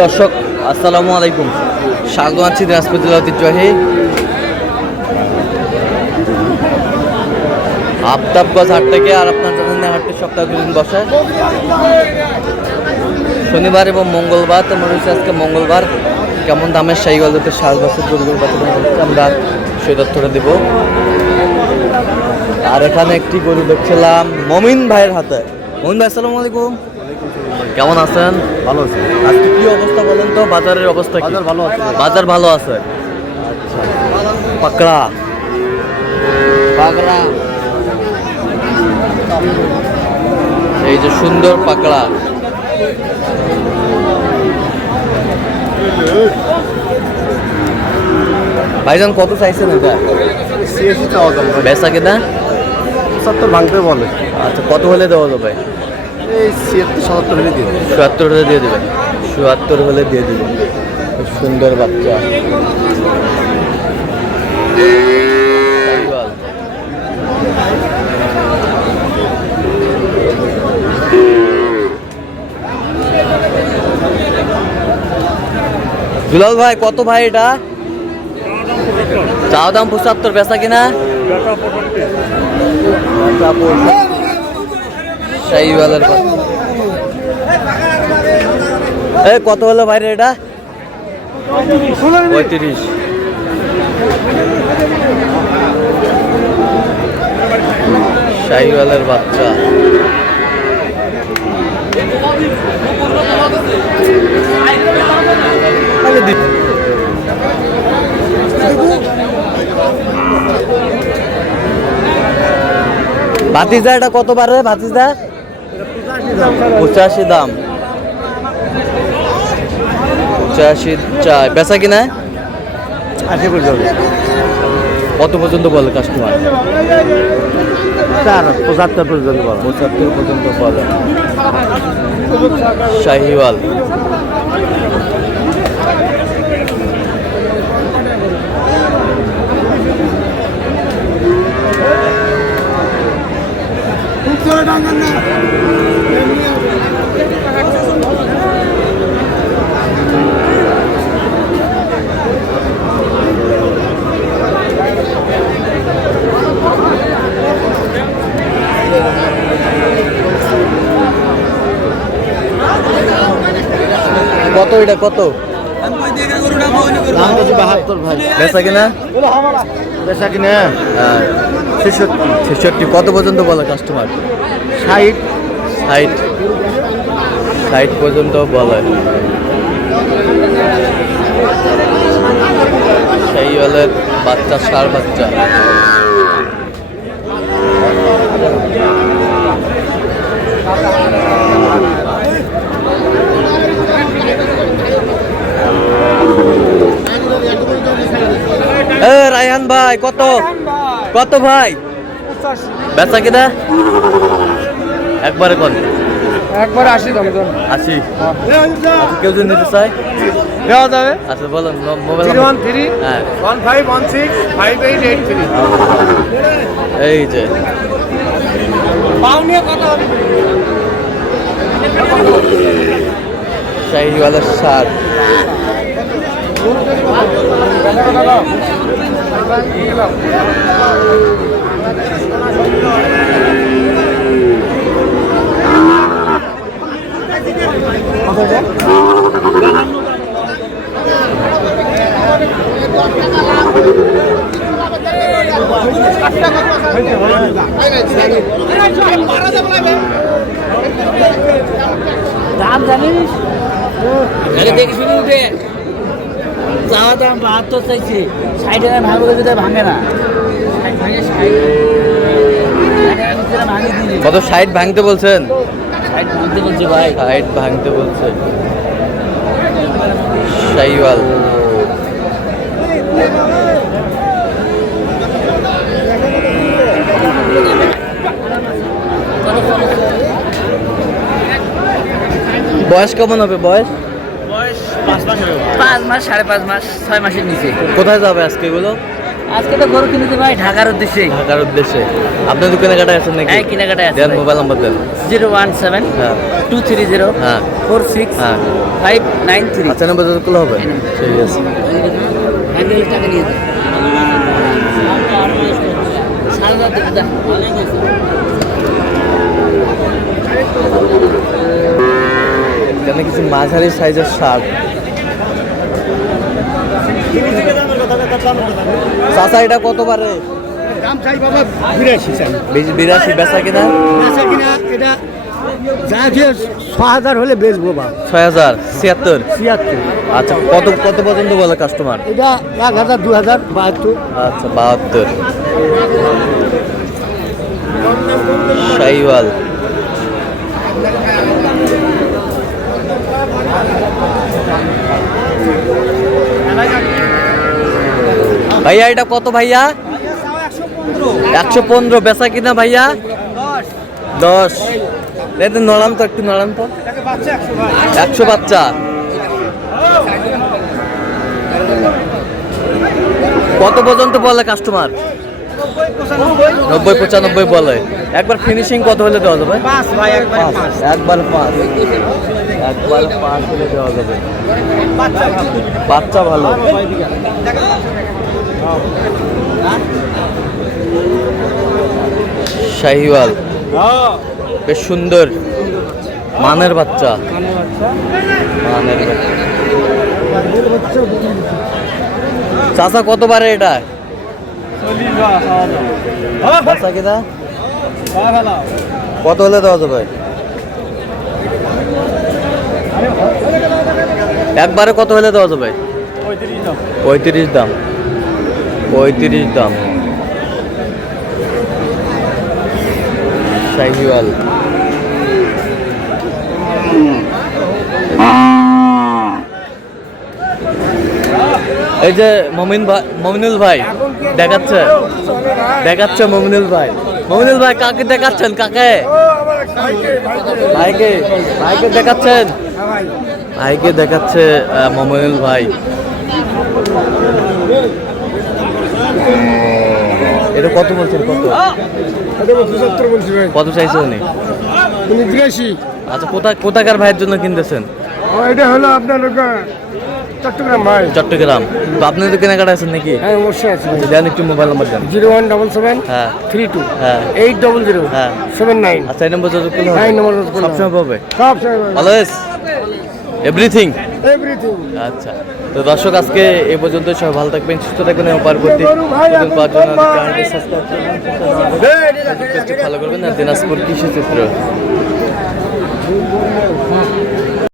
দর্শক আসসালামু আলাইকুম, স্বাগত আছি দিনাজপুর জেলা ঐতিহ্যবাহী আফতাবগঞ্জ হাট থেকে। আর আপনার জানেন হাটটি সপ্তাহে 2 দিন বসে, শনিবার এবং মঙ্গলবার। তো মনে হচ্ছে আজকে মঙ্গলবার। কেমন দামের সাইকেল দুটো 7 বছর গরুগুলোর কথা আমরা সেই তথ্যটা দেব। আর এখানে একটি গরু দেখছিলাম মমিন ভাইয়ের হাতে। মমিন ভাই আসসালামু আলাইকুম, কেমন আছেন? ভালো আছে। আজকে কি অবস্থা বলেন তো? বাজারের অবস্থা কি? ভালো আছে। বাজার ভালো আছে। আচ্ছা, পাকড়া পাকড়া, এই যে সুন্দর পাকড়া। ভাইজান কত চাইছেন এটা? 86 চাওয়া দাম। বেচা কিনা 70 ভাঙতে বলে। আচ্ছা, কত হলে দেওয়া যাবে? এই 76 77 হলে দিয়ে দেবে। ৭৭ হলে দিয়ে দেবেন। ৭৭ হলে দিয়ে দেবেন। সুন্দর বাচ্চা। দুলাল ভাই কত ভাই এটা? চাও দাম 75, বেচা কিনা শাহিওয়ালের। এই কত হলো ভাইরে এটা? 35। শাহিওয়ালের বাচ্চা। ভাতিজা এটা কত পারে? ভাতিজা 85 দাম। 85 চাই, বেচা কিনা 80 পর্যন্ত। কত পর্যন্ত বলে কাস্টমার? 75 পর্যন্ত বলে। 75 পর্যন্ত বলে। শাহিওয়াল। কত এটা? কত দাম হচ্ছে 72 ভাই। বেচা কিনা? বেচা কিনে 66। কত পর্যন্ত বলে কাস্টমার? 60 60 পর্যন্ত বলে। শাহিওয়ালের বাচ্চা, ষাঁড় বাচ্চা। রায়হান ভাই কত? কত ভাই বেচা কিনা? একবারে কোন? একবার 80 দাম দেন। 80। কেউ যদি নিতে চায় দেওয়া যাবে। আচ্ছা বলেন মোবাইল। 013 হ্যাঁ 1516 5883। এই যে পাউনিয়া কত হবে? শাহিওয়ালের ষাঁড়। দাম জানিস? দেখি শুনে উঠে চাওয়া দাম 72 চাইছি। 60 টাকা ভাঙবে, ভিতরে ভাঙে না। 60 ভাঙে 60 ভাঙে দিলি। কত? 60 ভাঙতে বলছেন? 60 ভাঙতে বলছি ভাই। 60 ভাঙতে বলছে। শাহিওয়াল। বয়স কেমন হবে? বয়স 5 মাস, 5.5 মাস, 6 মাসের নিচে। কোথায় যাবে আজকে এগুলো? আজকে তো গরু কিনেছি ভাই ঢাকার উদ্দেশ্যে। ঢাকার উদ্দেশ্যে। আপনি তো কেনাকাটা আছেন নাকি? হ্যাঁ কেনাকাটায় আছে দেন ভাই। মোবাইল নাম্বার দেন। 017 হ্যাঁ 230 হ্যাঁ 46 হ্যাঁ 593। আচ্ছা নাম্বার যতগুলো হবে ঠিক আছে। হ্যান্ডেল টাকা নিয়ে যাও। সাড়ে চার দিকে যা। এখানে কিছু মাঝারি সাইজের শার্ট। চাচা এটা কত পারে? দাম চাই বাবা 82 চাই। 82 বেচা কিনা বেচা কিনা এটা যা যে 6000 হলে বেচবো বা 6076। 76। আচ্ছা কত কত পর্যন্ত বলে কাস্টমার? এটা 1000 2000 72। আচ্ছা 72। শাইওয়াল ভাইয়া এটা কত ভাইয়া? 115 বেচা কিনা ভাইয়া 10। এটা নড়ান তো একটু নড়ান তো। 100 বাচ্চা। কত পর্যন্ত বলে কাস্টমার? 90 95 বলে। একবার ফিনিশিং কত হলে দেওয়া যাবে? 5 ভাই একবার 5। একবার 5 হলে দেওয়া যাবে। বাচ্চা ভালো। শাহিওয়াল বেশ সুন্দর মানের বাচ্চা। মানের বাচ্চা। চাচা কত পারে এটা? বাচ্চা কিনা কত হলে দেওয়া যাবে? একবারে কত হলে দেওয়া যাবে? 35 দাম। 35 দাম। শাহিওয়াল এই যে মমিনুল ভাই দেখাচ্ছে মমিনুল ভাই। মমিনুল ভাই কাকে দেখাচ্ছেন? কাকে? ভাইকে দেখাচ্ছেন? ভাইকে দেখাচ্ছে মমিনুল ভাই। এটা কত বলছেন? কত কত চাইছে উনি? 83। আচ্ছা কোথাকার ভাইয়ের জন্য কিনতেছেন? এটা হলো আপনার চট্টগ্রাম ভাই। চট্টগ্রাম। তো আপনি তো কেনাকাটা আছেন নাকি? হ্যাঁ অবশ্যই আছে। আচ্ছা দেন একটু মোবাইল নাম্বার দেন। 0177 হ্যাঁ 32 হ্যাঁ 800 হ্যাঁ 79। আচ্ছা এই নম্বর যত করলে হ্যাঁ, এই নম্বর যত করলে সবসময় পাবে। সব সময় অলওয়েজ এভরিথিং। এভরিথিং। আচ্ছা তো দর্শক আজকে এই পর্যন্ত সবাই ভালো থাকবেন, সুস্থ থাকবেন এবং পরবর্তী নতুন পাওয়ার জন্য চ্যানেলটি সাবস্ক্রাইব করবেন, ফলো করবেন। আর দিনাজপুর কৃষি চিত্র।